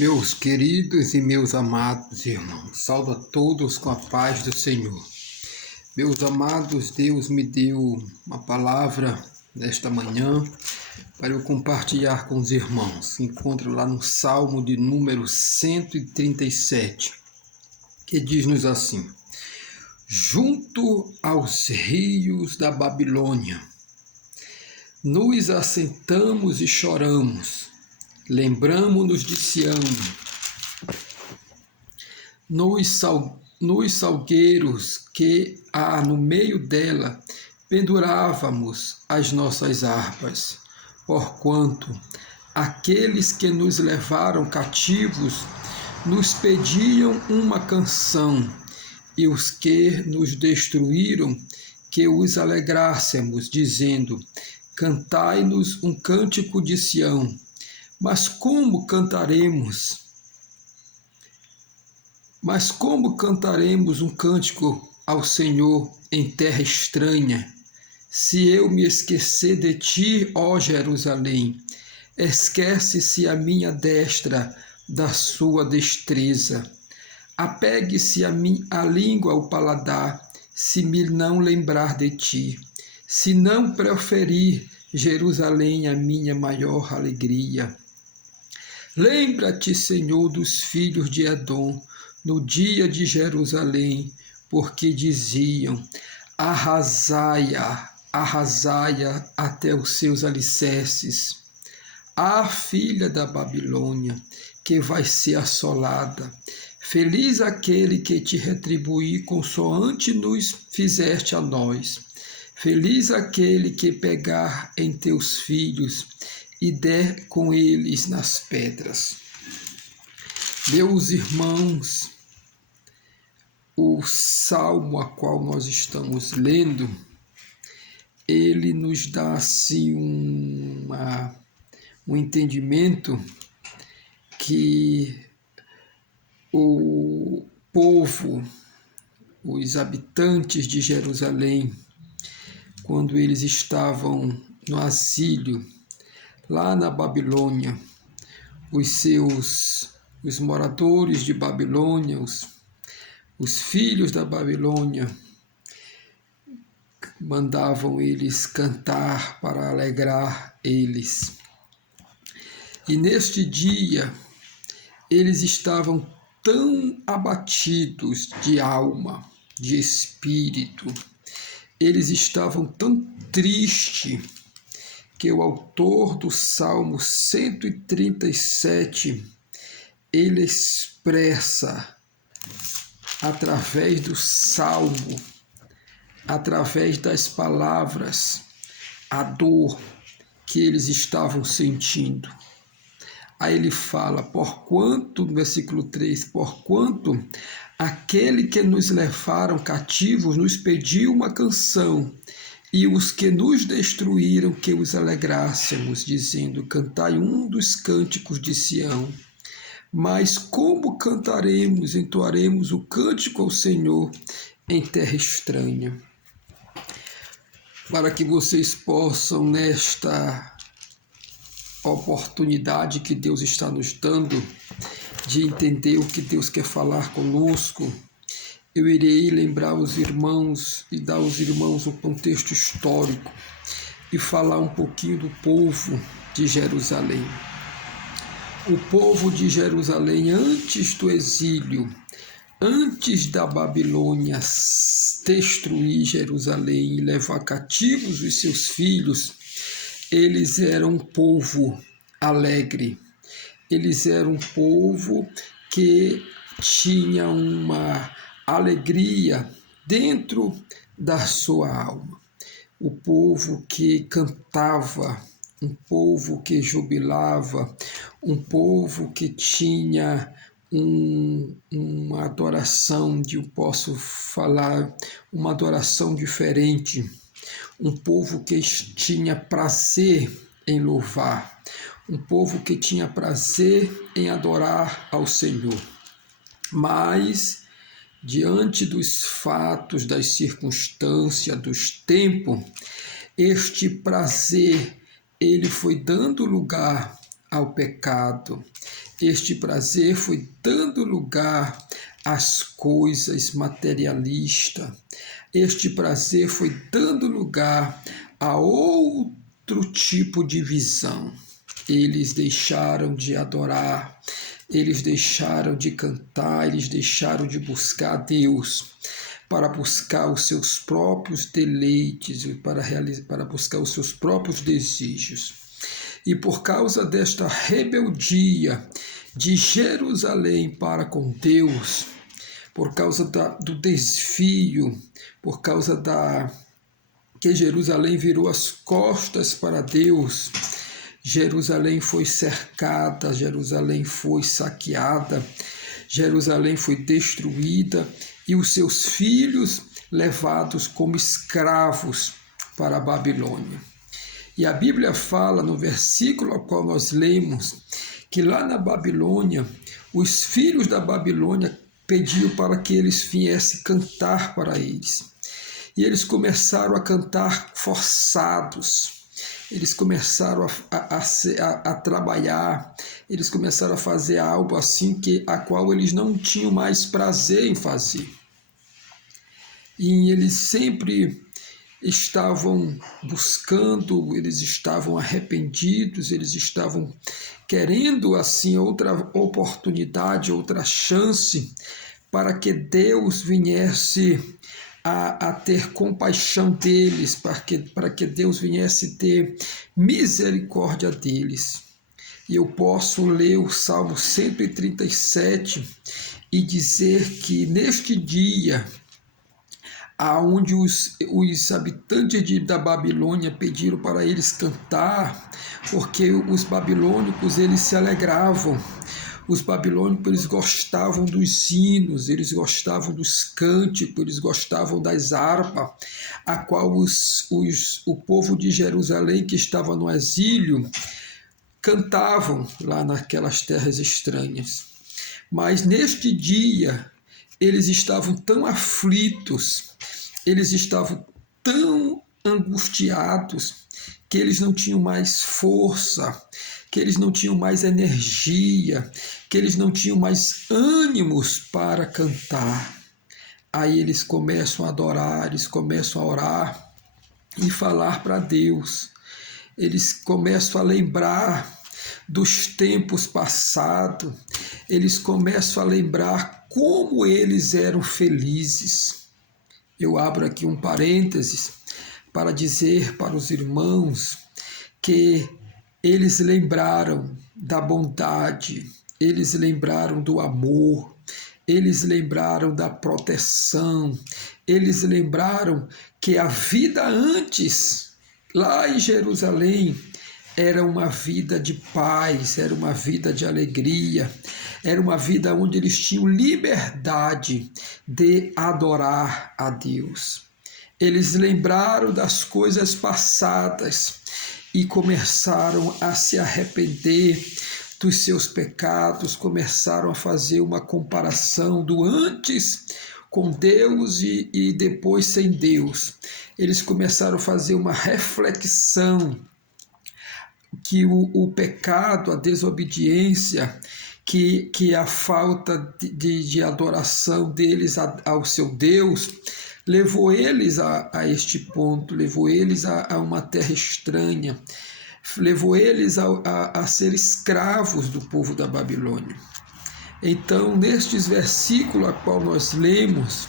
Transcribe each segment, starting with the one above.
Meus queridos e meus amados irmãos, saúdo a todos com a paz do Senhor. Meus amados, Deus me deu uma palavra nesta manhã para eu compartilhar com os irmãos. Se encontra lá no Salmo de número 137, que diz-nos assim: junto aos rios da Babilônia, nos assentamos e choramos. Lembramo-nos de Sião, nos salgueiros que há no meio dela, pendurávamos as nossas harpas, porquanto aqueles que nos levaram cativos nos pediam uma canção, e os que nos destruíram que os alegrássemos, dizendo: cantai-nos um cântico de Sião. Mas como cantaremos um cântico ao Senhor em terra estranha? Se eu me esquecer de ti, ó Jerusalém, esquece-se a minha destra da sua destreza. Apegue-se a língua ao paladar, se me não lembrar de ti. Se não preferir Jerusalém a minha maior alegria. Lembra-te, Senhor, dos filhos de Edom, no dia de Jerusalém, porque diziam: arrasai-a, arrasai-a até os seus alicerces. Ah, filha da Babilônia, que vai ser assolada. Feliz aquele que te retribuir consoante nos fizeste a nós. Feliz aquele que pegar em teus filhos e der com eles nas pedras. Meus irmãos, o salmo a qual nós estamos lendo, ele nos dá assim um entendimento que o povo, os habitantes de Jerusalém, quando eles estavam no exílio, lá na Babilônia, os moradores de Babilônia, os filhos da Babilônia, mandavam eles cantar para alegrar eles. E neste dia, eles estavam tão abatidos de alma, de espírito, eles estavam tão tristes, que o autor do Salmo 137, ele expressa, através do Salmo, através das palavras, a dor que eles estavam sentindo. Aí ele fala, porquanto, no versículo 3, porquanto aquele que nos levaram cativos nos pediu uma canção, e os que nos destruíram que os alegrássemos, dizendo: cantai um dos cânticos de Sião. Mas como cantaremos, entoaremos o cântico ao Senhor em terra estranha? Para que vocês possam, nesta oportunidade que Deus está nos dando, de entender o que Deus quer falar conosco, eu irei lembrar os irmãos e dar aos irmãos um contexto histórico e falar um pouquinho do povo de Jerusalém. O povo de Jerusalém, antes do exílio, antes da Babilônia destruir Jerusalém e levar cativos os seus filhos, eles eram um povo alegre, eles eram um povo que tinha uma alegria dentro da sua alma. O povo que cantava, um povo que jubilava, um povo que tinha uma adoração, eu posso falar, uma adoração diferente. Um povo que tinha prazer em louvar, um povo que tinha prazer em adorar ao Senhor. Mas diante dos fatos, das circunstâncias, dos tempos, este prazer, ele foi dando lugar ao pecado. Este prazer foi dando lugar às coisas materialistas. Este prazer foi dando lugar a outro tipo de visão. Eles deixaram de adorar, eles deixaram de cantar, eles deixaram de buscar a Deus para buscar os seus próprios deleites, para buscar os seus próprios desejos. E por causa desta rebeldia de Jerusalém para com Deus, por causa do desvio, por causa que Jerusalém virou as costas para Deus, Jerusalém foi cercada, Jerusalém foi saqueada, Jerusalém foi destruída e os seus filhos levados como escravos para a Babilônia. E a Bíblia fala no versículo ao qual nós lemos que lá na Babilônia, os filhos da Babilônia pediam para que eles viessem cantar para eles. E eles começaram a cantar forçados, eles começaram a trabalhar, eles começaram a fazer algo assim a qual eles não tinham mais prazer em fazer. E eles sempre estavam buscando, eles estavam arrependidos, eles estavam querendo assim outra oportunidade, outra chance para que Deus viesse a ter compaixão deles, para que Deus viesse ter misericórdia deles. E eu posso ler o Salmo 137 e dizer que neste dia, aonde os habitantes da Babilônia pediram para eles cantar, porque os babilônicos eles se alegravam. Os babilônicos eles gostavam dos hinos, eles gostavam dos cânticos, eles gostavam das harpas, a qual o povo de Jerusalém que estava no exílio cantavam lá naquelas terras estranhas. Mas neste dia eles estavam tão aflitos, eles estavam tão angustiados que eles não tinham mais força, que eles não tinham mais energia, que eles não tinham mais ânimos para cantar. Aí eles começam a adorar, eles começam a orar e falar para Deus. Eles começam a lembrar dos tempos passados, eles começam a lembrar como eles eram felizes. Eu abro aqui um parênteses para dizer para os irmãos que eles lembraram da bondade, eles lembraram do amor, eles lembraram da proteção, eles lembraram que a vida antes, lá em Jerusalém, era uma vida de paz, era uma vida de alegria, era uma vida onde eles tinham liberdade de adorar a Deus. Eles lembraram das coisas passadas e começaram a se arrepender dos seus pecados, começaram a fazer uma comparação do antes com Deus e depois sem Deus. Eles começaram a fazer uma reflexão que o pecado, a desobediência, que a falta de adoração deles ao seu Deus, levou eles a este ponto, levou eles a uma terra estranha, levou eles a ser escravos do povo da Babilônia. Então, nestes versículos a qual nós lemos,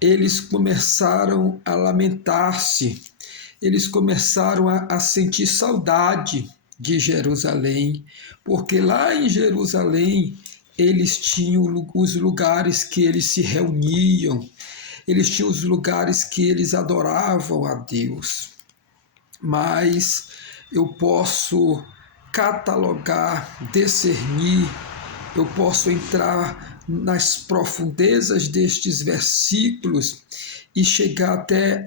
eles começaram a lamentar-se, eles começaram a sentir saudade de Jerusalém, porque lá em Jerusalém eles tinham os lugares que eles se reuniam, eles tinham os lugares que eles adoravam a Deus. Mas eu posso catalogar, discernir, eu posso entrar nas profundezas destes versículos e chegar até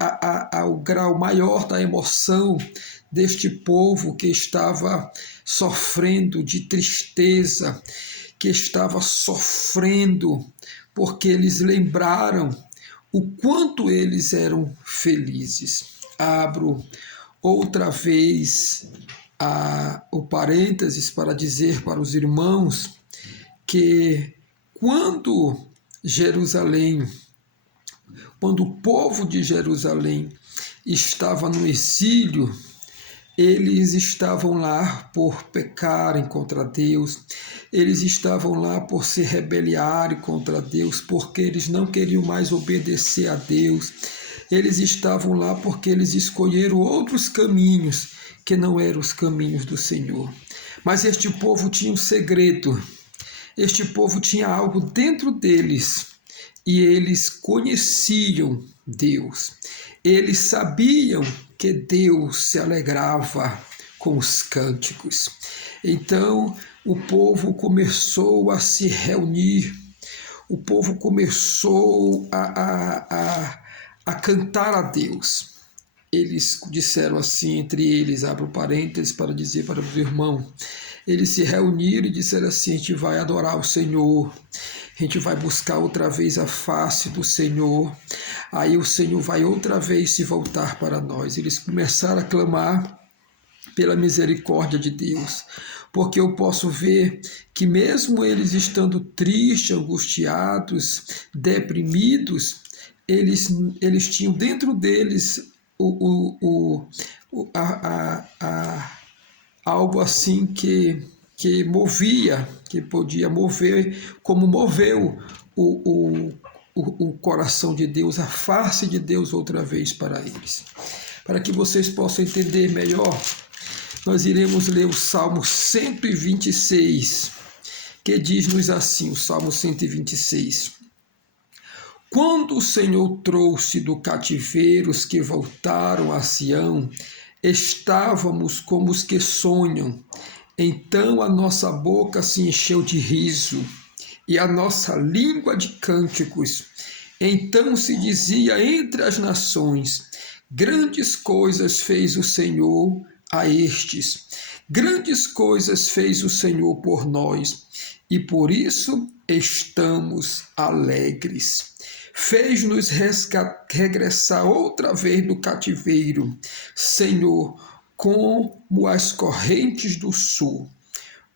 ao grau maior da emoção deste povo que estava sofrendo de tristeza, que estava sofrendo, porque eles lembraram o quanto eles eram felizes. Abro outra vez o parênteses para dizer para os irmãos que quando o povo de Jerusalém estava no exílio, eles estavam lá por pecarem contra Deus, eles estavam lá por se rebeliarem contra Deus, porque eles não queriam mais obedecer a Deus, eles estavam lá porque eles escolheram outros caminhos que não eram os caminhos do Senhor. Mas este povo tinha um segredo, este povo tinha algo dentro deles e eles conheciam Deus. Eles sabiam que Deus se alegrava com os cânticos. Então o povo começou a se reunir, o povo começou a cantar a Deus. Eles disseram assim entre eles, abro parênteses para dizer para os irmãos, eles se reuniram e disseram assim: a gente vai adorar o Senhor, a gente vai buscar outra vez a face do Senhor, aí o Senhor vai outra vez se voltar para nós. Eles começaram a clamar pela misericórdia de Deus, porque eu posso ver que mesmo eles estando tristes, angustiados, deprimidos, eles tinham dentro deles algo assim que movia, que podia mover, como moveu o coração de Deus, a face de Deus outra vez para eles. Para que vocês possam entender melhor, nós iremos ler o Salmo 126, que diz-nos assim, o Salmo 126. Quando o Senhor trouxe do cativeiro os que voltaram a Sião, estávamos como os que sonham. Então a nossa boca se encheu de riso e a nossa língua de cânticos. Então se dizia entre as nações: grandes coisas fez o Senhor a estes. Grandes coisas fez o Senhor por nós, e por isso estamos alegres. Fez-nos regressar outra vez do cativeiro, Senhor, como as correntes do sul.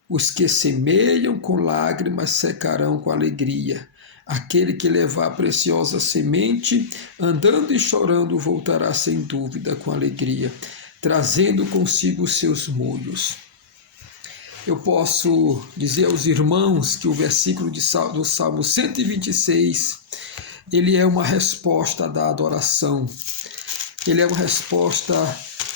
Os que semeiam com lágrimas secarão com alegria. Aquele que levar a preciosa semente, andando e chorando, voltará sem dúvida com alegria, trazendo consigo os seus molhos. Eu posso dizer aos irmãos que o versículo do Salmo 126, ele é uma resposta da adoração, ele é uma resposta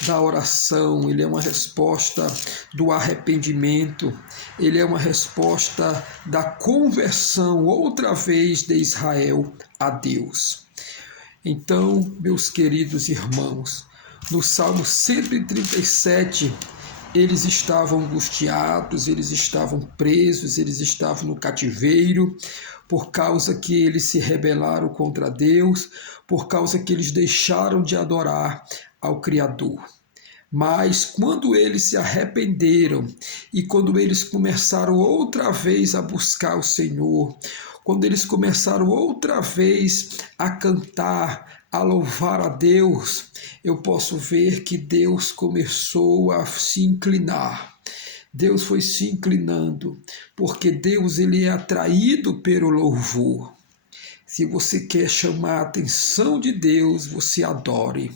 da oração, ele é uma resposta do arrependimento, ele é uma resposta da conversão outra vez de Israel a Deus. Então, meus queridos irmãos, no Salmo 137, eles estavam angustiados, eles estavam presos, eles estavam no cativeiro, por causa que eles se rebelaram contra Deus, por causa que eles deixaram de adorar ao Criador. Mas quando eles se arrependeram e quando eles começaram outra vez a buscar o Senhor, quando eles começaram outra vez a cantar, a louvar a Deus, eu posso ver que Deus começou a se inclinar. Deus foi se inclinando, porque Deus ele é atraído pelo louvor. Se você quer chamar a atenção de Deus, você adore.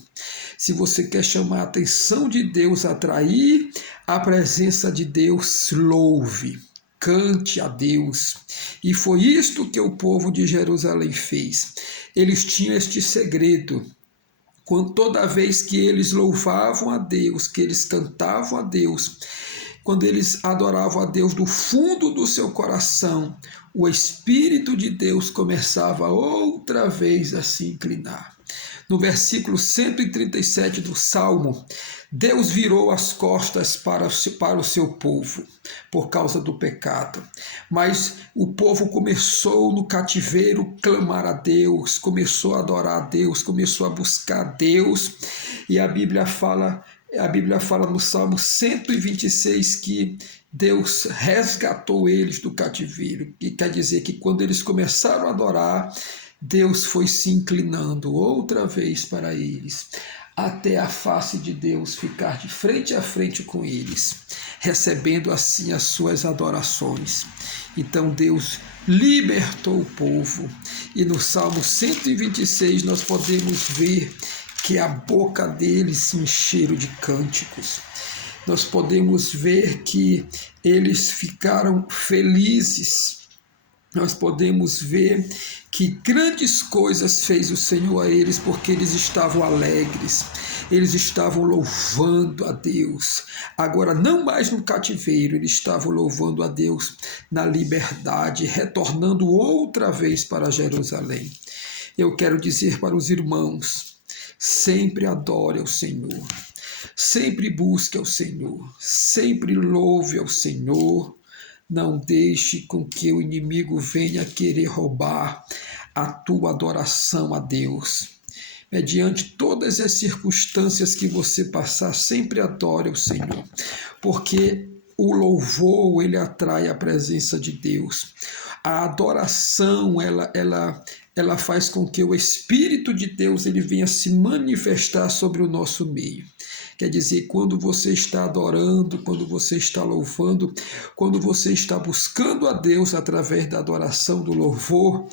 Se você quer chamar a atenção de Deus, atrair a presença de Deus, louve, cante a Deus. E foi isto que o povo de Jerusalém fez. Eles tinham este segredo. Toda vez que eles louvavam a Deus, que eles cantavam a Deus, quando eles adoravam a Deus do fundo do seu coração, o Espírito de Deus começava outra vez a se inclinar. No versículo 137 do Salmo, Deus virou as costas para o seu povo, por causa do pecado. Mas o povo começou no cativeiro clamar a Deus, começou a adorar a Deus, começou a buscar a Deus, e a Bíblia fala no Salmo 126 que Deus resgatou eles do cativeiro, que quer dizer que quando eles começaram a adorar, Deus foi se inclinando outra vez para eles. até a face de Deus, ficar de frente a frente com eles, recebendo assim as suas adorações. Então Deus libertou o povo, e no Salmo 126 nós podemos ver que a boca deles se encheram de cânticos. Nós podemos ver que eles ficaram felizes. Nós podemos ver que grandes coisas fez o Senhor a eles, porque eles estavam alegres, eles estavam louvando a Deus. Agora, não mais no cativeiro, eles estavam louvando a Deus na liberdade, retornando outra vez para Jerusalém. Eu quero dizer para os irmãos, sempre adore ao Senhor, sempre busque ao Senhor, sempre louve ao Senhor. Não deixe com que o inimigo venha querer roubar a tua adoração a Deus. Mediante todas as circunstâncias que você passar, sempre adore o Senhor, porque o louvor, ele atrai a presença de Deus. A adoração, ela faz com que o Espírito de Deus ele venha se manifestar sobre o nosso meio. Quer dizer, quando você está adorando, quando você está louvando, quando você está buscando a Deus através da adoração, do louvor,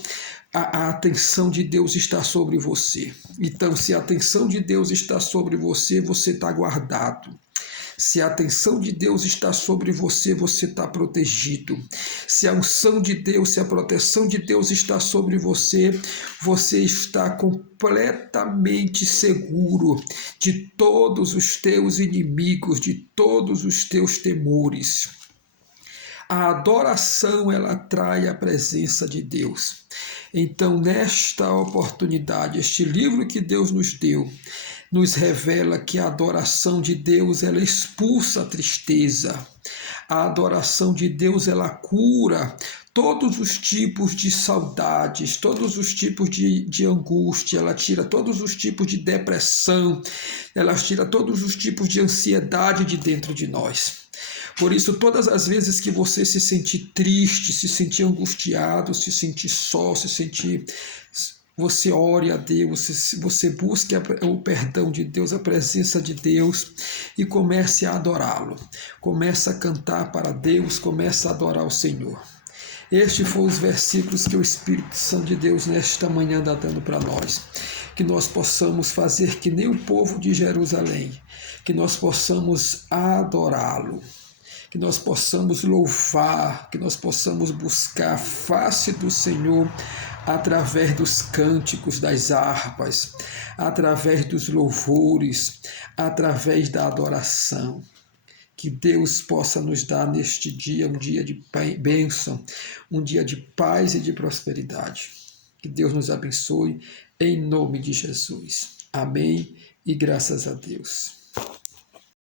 a atenção de Deus está sobre você. Então, se a atenção de Deus está sobre você, você está guardado. Se a atenção de Deus está sobre você, você está protegido. Se a unção de Deus, se a proteção de Deus está sobre você, você está completamente seguro de todos os teus inimigos, de todos os teus temores. A adoração, ela atrai a presença de Deus. Então, nesta oportunidade, este livro que Deus nos deu, nos revela que a adoração de Deus, ela expulsa a tristeza. A adoração de Deus, ela cura todos os tipos de saudades, todos os tipos de angústia, ela tira todos os tipos de depressão, ela tira todos os tipos de ansiedade de dentro de nós. Por isso, todas as vezes que você se sentir triste, se sentir angustiado, se sentir só, você ore a Deus, você busque o perdão de Deus, a presença de Deus e comece a adorá-lo. Comece a cantar para Deus, comece a adorar o Senhor. Estes foram os versículos que o Espírito Santo de Deus nesta manhã está dando para nós. Que nós possamos fazer que nem o povo de Jerusalém, que nós possamos adorá-lo, que nós possamos louvar, que nós possamos buscar a face do Senhor através dos cânticos das harpas, através dos louvores, através da adoração. Que Deus possa nos dar neste dia um dia de bênção, um dia de paz e de prosperidade. Que Deus nos abençoe em nome de Jesus. Amém e graças a Deus.